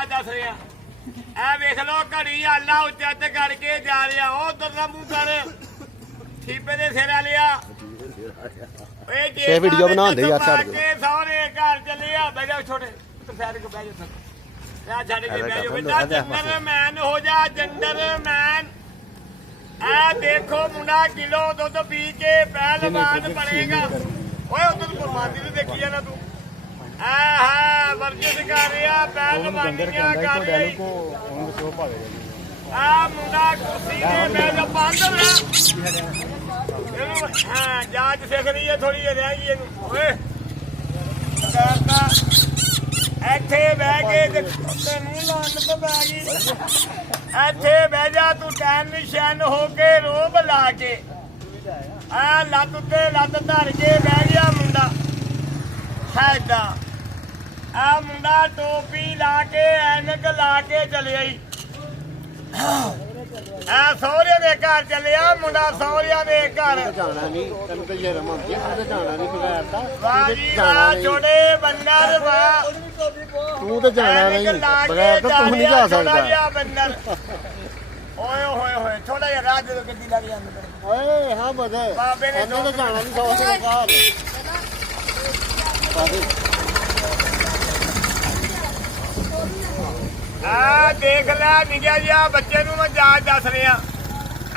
जा दस रहा ऐ वेख लो घड़ी आला उच्चा करके जा रहा उधर का मुंह कर ठीपे दे सिर लिया वीडियो बना दे यार छाड़ दे सारे घर चले आ बैठ जा छोटे साइड को बैठ जा छड़ के बैठ जा बेटा जेंटलमैन हो जा जेंटलमैन आ देखो मुंडा किलो दूध पी के पहलवान बनेगा ओए उधर कुर्बानी तो देखी जाना तू वर्जिश कर रहा पहलवानियां कर रही आ मुंडा कुर्सी ते बैठ जा बांदर हाँ जांच सिख रही है थोड़ी रह गई ओए ਇੱਥੇ ਬਹਿ ਕੇ ਤੈਨੂੰ ਲਾਣ ਤੋਂ ਬਹਿ ਗਈ ਇੱਥੇ ਬਹਿ ਜਾ ਤੂੰ ਟੈਨ ਨਿਸ਼ਾਨ ਹੋ ਕੇ ਰੋਬ ਲਾ ਕੇ ਆ ਲੱਤ ਉੱਤੇ ਲੱਤ ਧਰ ਕੇ ਬਹਿ ਗਿਆ ਮੁੰਡਾ ਹੈਦਾ ਆ ਮੁੰਡਾ ਟੋਪੀ ਲਾ ਕੇ ਐਨਕ ਲਾ ਕੇ ਚਲਿਆ ਈ ਆ ਸਹੁਰਿਆਂ ਦੇ ਘਰ ਚੱਲਿਆ ਮੁੰਡਾ ਸਹੁਰਿਆਂ ਦੇ ਘਰ ਜਾਣਾ ਨਹੀਂ ਤੈਨੂੰ ਤੇ ਜੇ ਰਮਾਂਦੀ ਤੇ ਜਾਣਾ ਨਹੀਂ ਬਗੈਰ ਤਾਂ ਵਾਹ ਜੀ ਵਾਹ ਛੋਟੇ ਬੰਦਰ ਵਾਹ ਤੂੰ ਤੇ ਜਾਣਾ ਨਹੀਂ ਬਗੈਰ ਤਾਂ ਤੂੰ ਨਹੀਂ ਜਾ ਸਕਦਾ ਓਏ ਹੋਏ ਹੋਏ ਥੋੜਾ ਜਿਹਾ ਰਾਹ ਦੇ ਗੱਡੀ ਲੱਗ ਜਾਂਦੀ ਓਏ ਹਾਂ ਬਦੇ ਬਾਬੇ ਨੇ ਤਾਂ ਜਾਣਾ ਨਹੀਂ ਸੌ ਸੇ ਬਾਹਰ ਆ ਦੇਖ ਲੈ ਨਿੱਕਿਆ ਜਿਹਾ ਬੱਚੇ ਨੂੰ ਮੈਂ ਜਾਚ ਦੱਸ ਰਿਹਾ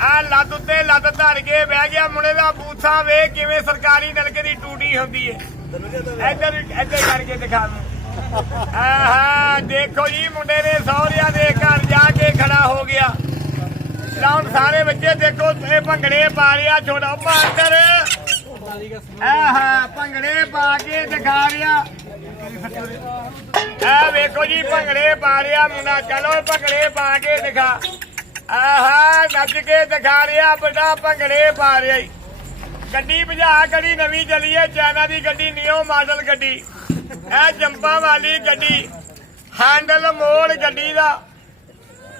ਆ ਲੱਤ ਉੱਤੇ ਲੱਤ ਧਰ ਕੇ ਬਹਿ ਗਿਆ ਮੁੰਡੇ ਦਾ ਬੂਥਾ ਵੇਖ ਕਿਵੇਂ ਸਰਕਾਰੀ ਨਲਕੇ ਦੀ ਟੂਟੀ ਹੁੰਦੀ ਏ ਇੱਧਰ ਇੱਧਰ ਕਰਕੇ ਦਿਖਾ ਦੂੰ ਆਹਾ ਦੇਖੋ ਜੀ ਮੁੰਡੇ ਨੇ ਸਹੁਰਿਆਂ ਦੇ ਘਰ ਜਾ ਕੇ ਖੜਾ ਹੋ ਗਿਆ ਲਾਉਣ ਸਾਰੇ ਬੱਚੇ ਦੇਖੋ ਇਹ ਭੰਗੜੇ ਪਾ ਰਿਹਾ ਛੋਟਾ ਬਾਂਦਰ ਆਹਾ ਭੰਗੜੇ ਪਾ ਕੇ ਦਿਖਾ ਰਿਹਾ ਆ ਵੇਖੋ ਜੀ ਭੰਗੜੇ ਪਾ ਰਿਹਾ ਮੁੰਡਾ ਚਲੋ ਭੰਗੜੇ ਪਾ ਕੇ ਦਿਖਾ ਆਹਾ ਨੱਚ ਕੇ ਦਿਖਾ ਰਿਹਾ ਬੜਾ ਭੰਗੜੇ ਪਾ ਰਿਹਾ ਗੱਡੀ ਭਜਾ ਗੱਡੀ ਨਵੀਂ ਚੱਲੀ ਹੈ ਚਾਈਨਾ ਦੀ ਗੱਡੀ ਨਿਓ ਮਾਡਲ ਗੱਡੀ ਇਹ ਜੰਪਾਂ ਵਾਲੀ ਗੱਡੀ ਹੈਂਡਲ ਮੋੜ ਗੱਡੀ ਦਾ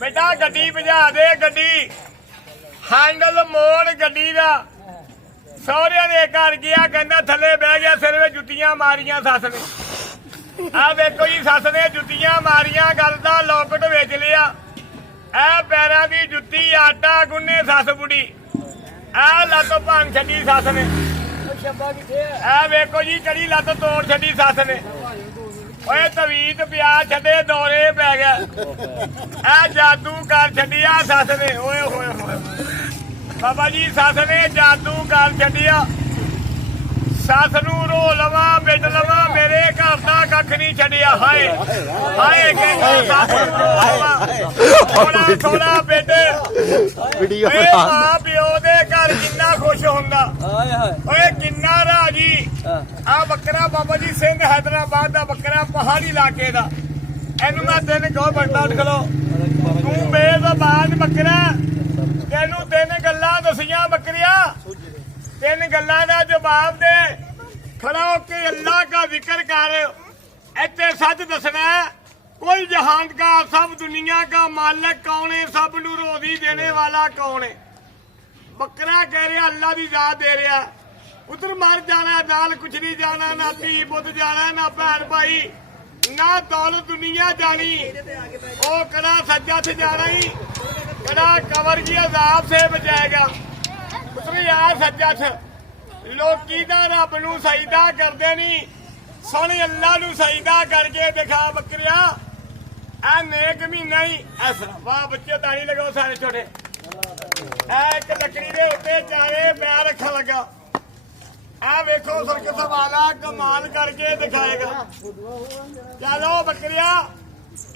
ਬੇਟਾ ਗੱਡੀ ਭਜਾ ਦੇ ਗੱਡੀ ਹੈਂਡਲ ਮੋੜ ਗੱਡੀ ਦਾ ਸਹੁਰਿਆਂ ਦੇ ਘਰ ਗਿਆ ਕਹਿੰਦਾ ਥੱਲੇ ਬਹਿ ਗਿਆ ਸਿਰ ਵਿੱਚ ਜੁੱਤੀਆਂ ਮਾਰੀਆਂ ਸੱਸ ਨੇ ਆ ਵੇਖੋ ਜੀ ਸੱਸ ਨੇ ਜੁੱਤੀਆਂ ਮਾਰੀਆਂ ਗੱਲ ਦਾ ਲੋਕਟ ਵੇਚ ਲਿਆ ਇਹ ਪੈਰਾਂ ਦੀ ਜੁੱਤੀ ਆਟਾ ਗੁੰਨੇ ਸੱਸ ਬੁੜੀ ਆ ਲੱਤ ਭੰਨ ਛੱਡੀ ਸੱਸ ਨੇ ਇਹ ਵੇਖੋ ਜੀ ਕੜੀ ਲੱਤ ਤੋੜ ਛੱਡੀ ਸੱਸ ਨੇ ਓਏ ਤਵੀਤ ਪਿਆ ਛੱਡੇ ਦੌਰੇ ਪੈ ਗਿਆ ਇਹ ਜਾਦੂ ਕਰ ਛੱਡਿਆ ਸੱਸ ਨੇ ਓਏ ਹੋਏ ਹੋਏ ਬਾਬਾ ਜੀ ਸੱਸ ਨੇ ਜਾਦੂ ਕਰ ਛੱਡਿਆ ਸੱਸ ਨੂੰ ਰੋ ਲਵਾਂ ਬਿੱਟ ਲਵਾਂ ਮੇਰੇ ਘਰ ਦਾ ਕੱਖ ਨਹੀਂ ਛੱਡਿਆ ਹਾਏ ਹਾਏ ਕਹਿੰਦਾ ਸੱਸ ਨੂੰ ਰੋ ਲਵਾਂ ਥੋੜਾ ਥੋੜਾ ਬਿੱਟ ਵੀਡੀਓ ਮਾਂ ਪਿਓ ਦੇ ਘਰ ਕਿੰਨਾ ਖੁਸ਼ ਹੁੰਦਾ ਓਏ ਕਿੰਨਾ ਰਾਜੀ ਆ ਬੱਕਰਾ ਬਾਬਾ ਜੀ ਸਿੰਘ ਹੈਦਰਾਬਾਦ ਦਾ ਬੱਕਰਾ ਪਹਾੜੀ ਇਲਾਕੇ ਦਾ ਇਹਨੂੰ ਮੈਂ ਤਿੰਨ ਕਹੋ ਬੰਦਾ ਉੱਠ ਖਲੋ ਤੂੰ ਬੇਜ਼ਬਾਨ ਬੱਕਰਾ ਤੈਨੂੰ ਤਿੰਨ ਗੱਲਾਂ ਦਸੀਆਂ ਬੱਕਰੀਆਂ ਤਿੰਨ ਗੱਲਾਂ ਦਾ ਜਵਾਬ ਦੇ ਖੜਾ ਹੋ ਕੇ ਅੱਲਾਹ ਦਾ ਜ਼ਿਕਰ ਕਰ ਇੱਥੇ ਸੱਚ ਦੱਸਣਾ कोई जहान का सब दुनिया का मालिक कौन है सब नू रोजी देने वाला कौन है बकरा कह रहा अल्लाह की जात दे रहा उधर मर जाना नाल कुछ नहीं जाना ना धी पुत जाना ना भैन भाई ना दौलत दुनिया जानी ओ कड़ा सज्जा से जाना ही कड़ा कबर की अजाब से बचाएगा उधर यार सज्जा से लोकी दा रब नू सजदा करदे नहीं सुन अल्लाह नू सजदा करके दिखा बकरिया आ नेक महीना ही ऐसा वाह बच्चे ताली लगाओ सारे छोटे एक लकड़ी के उत्ते चारे पैर रखा लगा आ वेखो सुरख सवाला कमाल करके दिखाएगा चलो बकरिया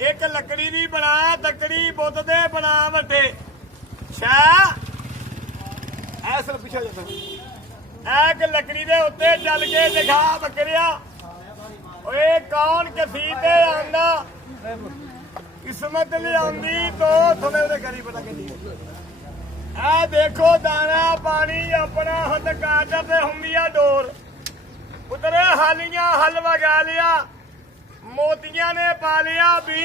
एक लकड़ी दी बना तकड़ी बुत दे बना वड्डे शाह ऐसा पीछे एक लकड़ी दे उत्ते चल के दिखा बकरिया ओए कौन कसीते आंदा किस्मत लियाउंदी तो थोड़े उहदे करी पता कि आ देखो दाना पानी अपना हद काटर ते हुंदी आ डोर उतरे हालियां हल वगा लिया मोतियां ने पा लिया भी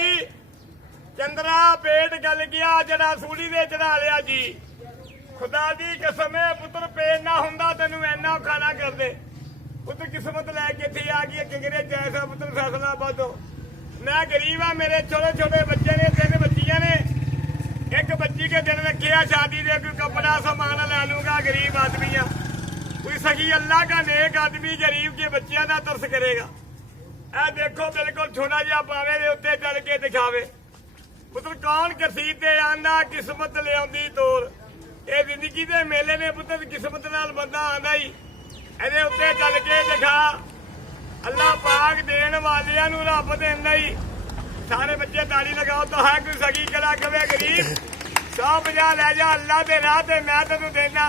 चंद्रा पेट गल गया जड़ा सूली दे चढ़ा लिया जी खुदा दी कसम है पुत्र पेट ना हुंदा तैनूं इन्ना खाना कर दे पुत्र किस्मत लैके इत्थे आ गई कंगरे जैसा पुत्र फैसला बदो मैं गरीब हाँ, मेरे छोटे छोटे बच्चे ने, 3 बच्चियां ने। एक बच्ची के दिन रखे शादी दे, कोई कपड़ा सामान ले लूंगा, गरीब आदमी है। कोई सही अल्लाह का नेक आदमी गरीब के बच्चियां का तरस करेगा। ए देखो बिल्कुल छोटा जिहा पावे दे उत्ते चल के दिखावे। पुत्र कौन कसीद दे आंदा किस्मत ले आंदी तोर। ये जिंदगी दे मेले ने पुत्र किस्मत नाल बंदा आंदा ही ਇਹਦੇ ਉੱਤੇ ਚੱਲ ਕੇ ਦਿਖਾ। ਅੱਲਾਹ ਪਾਕ ਦੇਣ ਵਾਲਿਆਂ ਨੂੰ ਰੱਬ ਦਿੰਦਾ ਹੀ। ਸਾਰੇ ਬੱਚੇ ਤਾੜੀ ਲਗਾਓ ਤਾਂ ਹੈ ਕੋਈ ਸਗੀ ਕਲਾ ਕਵੇ ਗਰੀਬ 150 ਲੈ ਜਾ ਅੱਲਾਹ ਦੇ ਰਾਹ ਤੇ ਮੈਂ ਤੈਨੂੰ ਦੇਣਾ।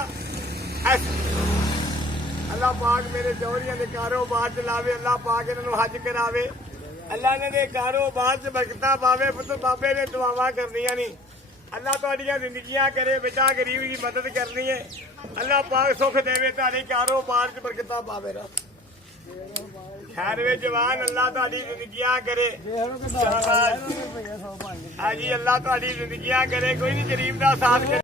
ਅੱਲਾਹ ਪਾਕ ਮੇਰੇ ਜੌਹਰੀਆਂ ਦੇ ਕਾਰੋਬਾਰ ਚ ਲਾਵੇ। ਅੱਲਾਹ ਪਾਕ ਇਹਨਾਂ ਨੂੰ ਹੱਜ ਕਰਾਵੇ। ਅੱਲਾਹ ਇਹਨਾਂ ਦੇ ਕਾਰੋਬਾਰ ਚ ਬਰਕਤਾਂ ਪਾਵੇ। ਪੁੱਤ ਬਾਬੇ ਨੇ ਦੁਆਵਾਂ ਕਰਨੀਆਂ ਨਹੀਂ। ਅੱਲਾਹ ਤੁਹਾਡੀਆਂ ਜ਼ਿੰਦਗੀਆਂ ਕਰੇ ਬੇਟਾ ਗਰੀਬ ਦੀ ਮਦਦ ਕਰਨੀ ਹੈ। ਅੱਲਾਹ ਪਾਕ ਸੁੱਖ ਦੇਵੇ ਤੁਹਾਡੇ ਕਾਰੋਬਾਰ ਚ ਬਰਕਤਾਂ ਪਾਵੇ। ਰੱਬ ਖੈਰ ਵੇ ਜਵਾਨ ਅੱਲਾਹ ਤੁਹਾਡੀ ਜ਼ਿੰਦਗੀਆਂ ਕਰੇ। ਹਾਂਜੀ ਅੱਲਾਹ ਤੁਹਾਡੀ ਜ਼ਿੰਦਗੀਆਂ ਕਰੇ। ਕੋਈ ਨਹੀਂ ਗਰੀਬ ਦਾ ਸਾਥ ਕਰੇ।